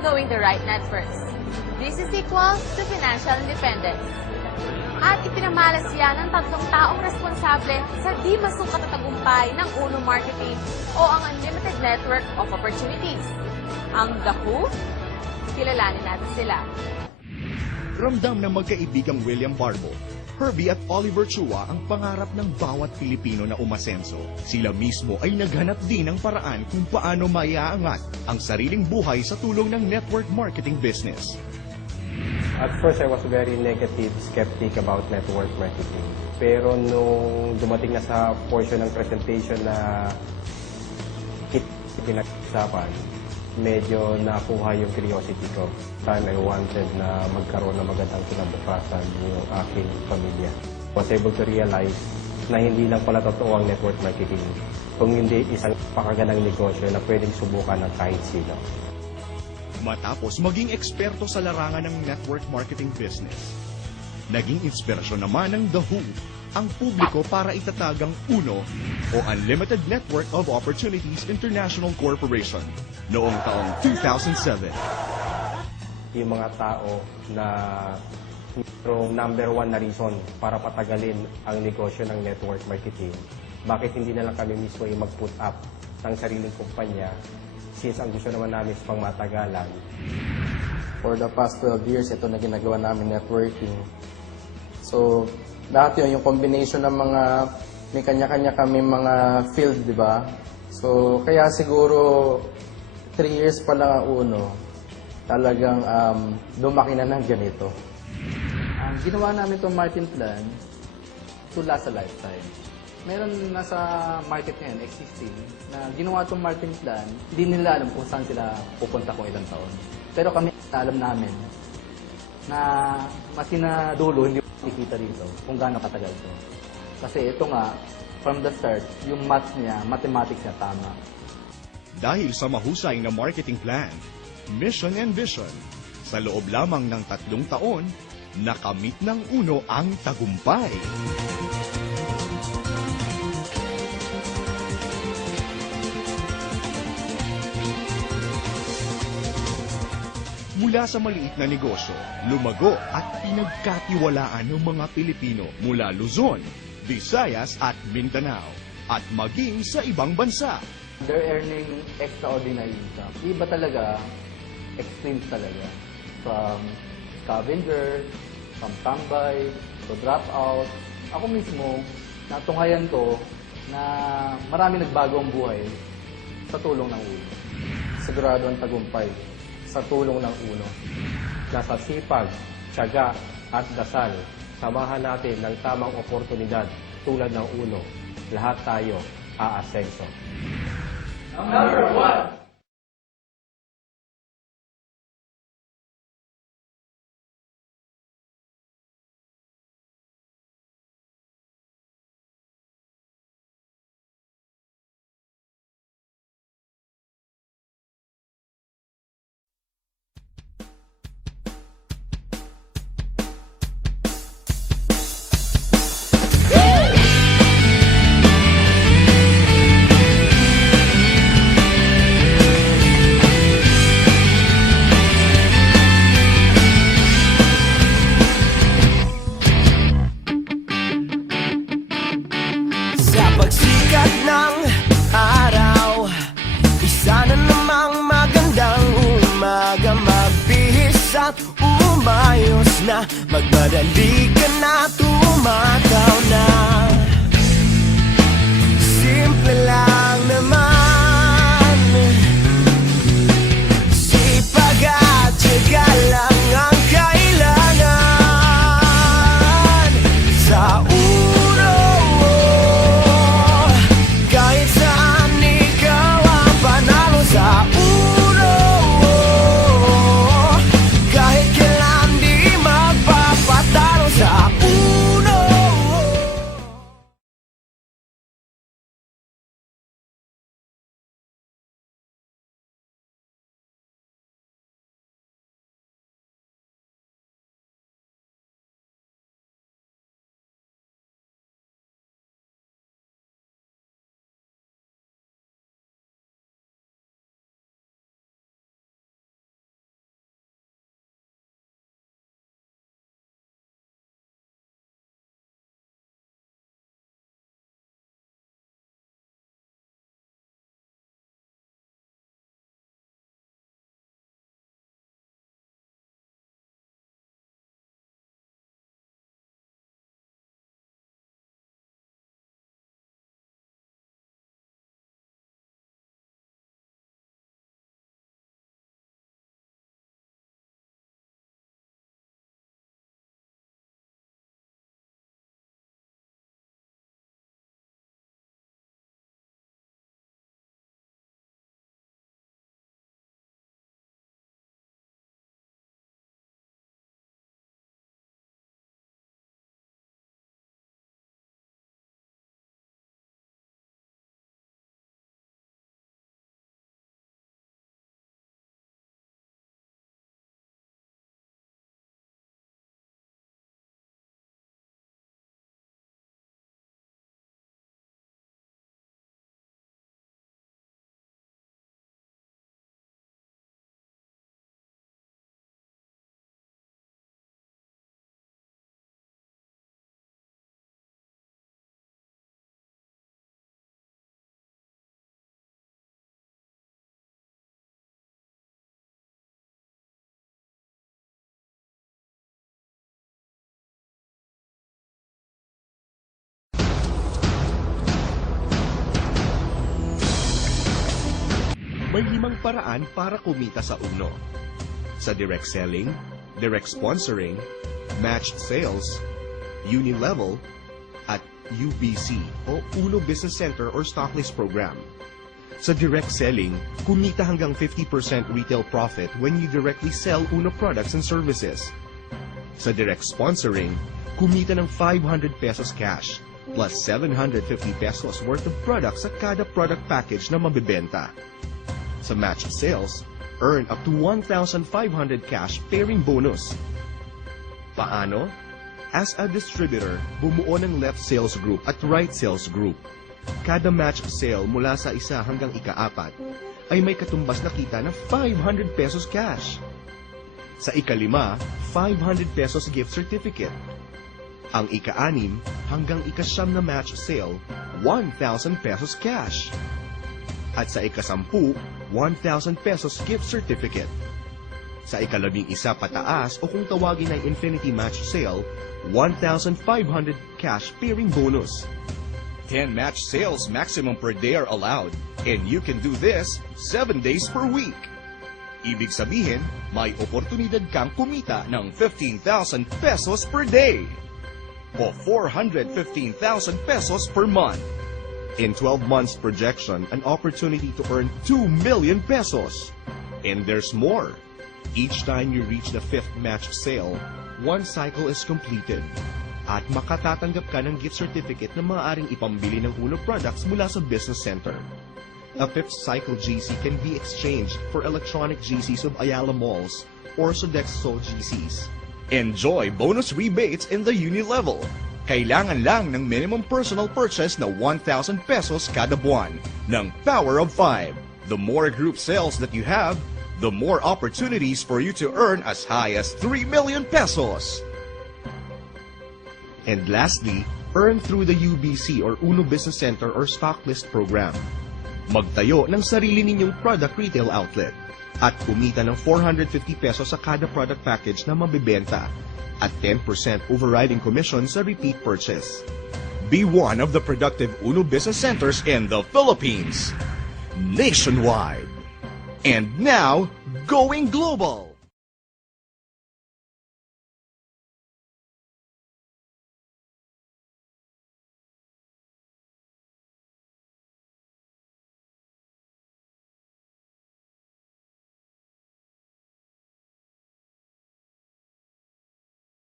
knowing the right networks. This is equal to financial independence. At ipinamalas yan ng tatlong taong responsable sa di masukat na tagumpay ng Uno Marketing o ang Unlimited Network of Opportunities. Ang The Who, kilalanin natin sila. Ramdam ng magkaibigang William Barbo, Herbie at Oliver Chua ang pangarap ng bawat Pilipino na umasenso. Sila mismo ay naghanap din ng paraan kung paano maiaangat ang sariling buhay sa tulong ng network marketing business. At first, I was very negative, skeptic about network marketing. Pero nung dumating na sa portion ng presentation na pinag-usapan, medyo nakuha yung curiosity ko. Time I wanted na magkaroon ng magandang kinabukasan yung aking pamilya. I was able to realize na hindi lang pala totoo ang network marketing, kung hindi isang pakagandang negosyo na pwedeng subukan ng kahit sino. Matapos maging eksperto sa larangan ng network marketing business, naging inspirasyon naman ng The Who ang publiko para itatag ang UNO o Unlimited Network of Opportunities International Corporation noong taong 2007. Yung mga tao na number one na reason para patagalin ang negosyo ng network marketing, bakit hindi na lang kami mismo yung mag-put up ng sariling kumpanya, since ang gusto naman namin is pang matagalan. For the past 12 years, ito na ginagawa namin, networking. So, dati yung combination ng mga, may kanya-kanya kami mga field, di ba? So, kaya siguro 3 years pa lang ang Uno, talagang lumaki na ng ganito. Ang ginawa namin itong marketing plan to last a lifetime. Meron nasa market ngayon, existing, na ginawa itong marketing plan, hindi nila alam kung saan sila pupunta kung ilang taon. Pero kami, alam namin na masina dulo, hindi makikita dito kung gaano katagal ito. Kasi ito nga, from the start, yung maths niya, mathematics niya tama. Dahil sa mahusay na marketing plan, mission and vision, sa loob lamang ng 3 taon, nakamit ng Uno ang tagumpay. Mula sa maliit na negosyo, lumago at pinagkatiwalaan ng mga Pilipino mula Luzon, Visayas at Mindanao, at maging sa ibang bansa. They're earning extraordinary income. Iba talaga, extreme talaga. From scavenger, from tambay, to drop out. Ako mismo, natunghayan ko na marami nagbago ang buhay sa tulong ng Uno. Sigurado ang tagumpay sa tulong ng Uno. Nasa sipag, tiyaga at dasal, samahan natin ng tamang oportunidad tulad ng Uno. Lahat tayo aasenso. Number 1! Pagsikat ng araw, isa na namang magandang umaga. Magbihis at umayos na, magmadali ka na, tumataw na. Simple lang naman, sipag at tiyaga lang ang kailangan sa Uno. 5 paraan para kumita sa Uno. Sa direct selling, direct sponsoring, matched sales, uni-level, at UBC o Uno Business Center or Stocklist Program. Sa direct selling, kumita hanggang 50% retail profit when you directly sell Uno products and services. Sa direct sponsoring, kumita ng 500 pesos cash plus 750 pesos worth of products sa kada product package na mabibenta. Sa matched sales, earn up to 1,500 cash pairing bonus. Paano? As a distributor, bumuo ng left sales group at right sales group. Kada match sale mula sa 1 hanggang 4 ay may katumbas na kita na 500 pesos cash. Sa 5, 500 pesos gift certificate. Ang 6 hanggang 9 na match sale, 1,000 pesos cash. At sa 10, 1,000 pesos gift certificate. Sa 11 pataas o kung tawagin ay infinity match sale, 1,500 cash pairing bonus. 10 match sales maximum per day are allowed, and you can do this 7 days per week. Ibig sabihin, may oportunidad kang kumita ng 15,000 pesos per day o 415,000 pesos per month. In 12 months projection, an opportunity to earn 2 million pesos. And there's more. Each time you reach the 5th match sale, 1 cycle is completed. At makatatanggap ka ng gift certificate na maaaring ipambili ng Uno products mula sa business center. A 5th cycle GC can be exchanged for electronic GCs of Ayala Malls or Sodexo GCs. Enjoy bonus rebates in the uni level. Kailangan lang ng minimum personal purchase na 1,000 pesos kada buwan ng Power of 5. The more group sales that you have, the more opportunities for you to earn as high as 3 million pesos. And lastly, earn through the UBC or Uno Business Center or Stocklist Program. Magtayo ng sarili ninyong product retail outlet at kumita ng 450 pesos sa kada product package na mabibenta at 10% overriding commission sa repeat purchase. Be one of the productive Uno Business Centers in the Philippines, nationwide. And now, going global!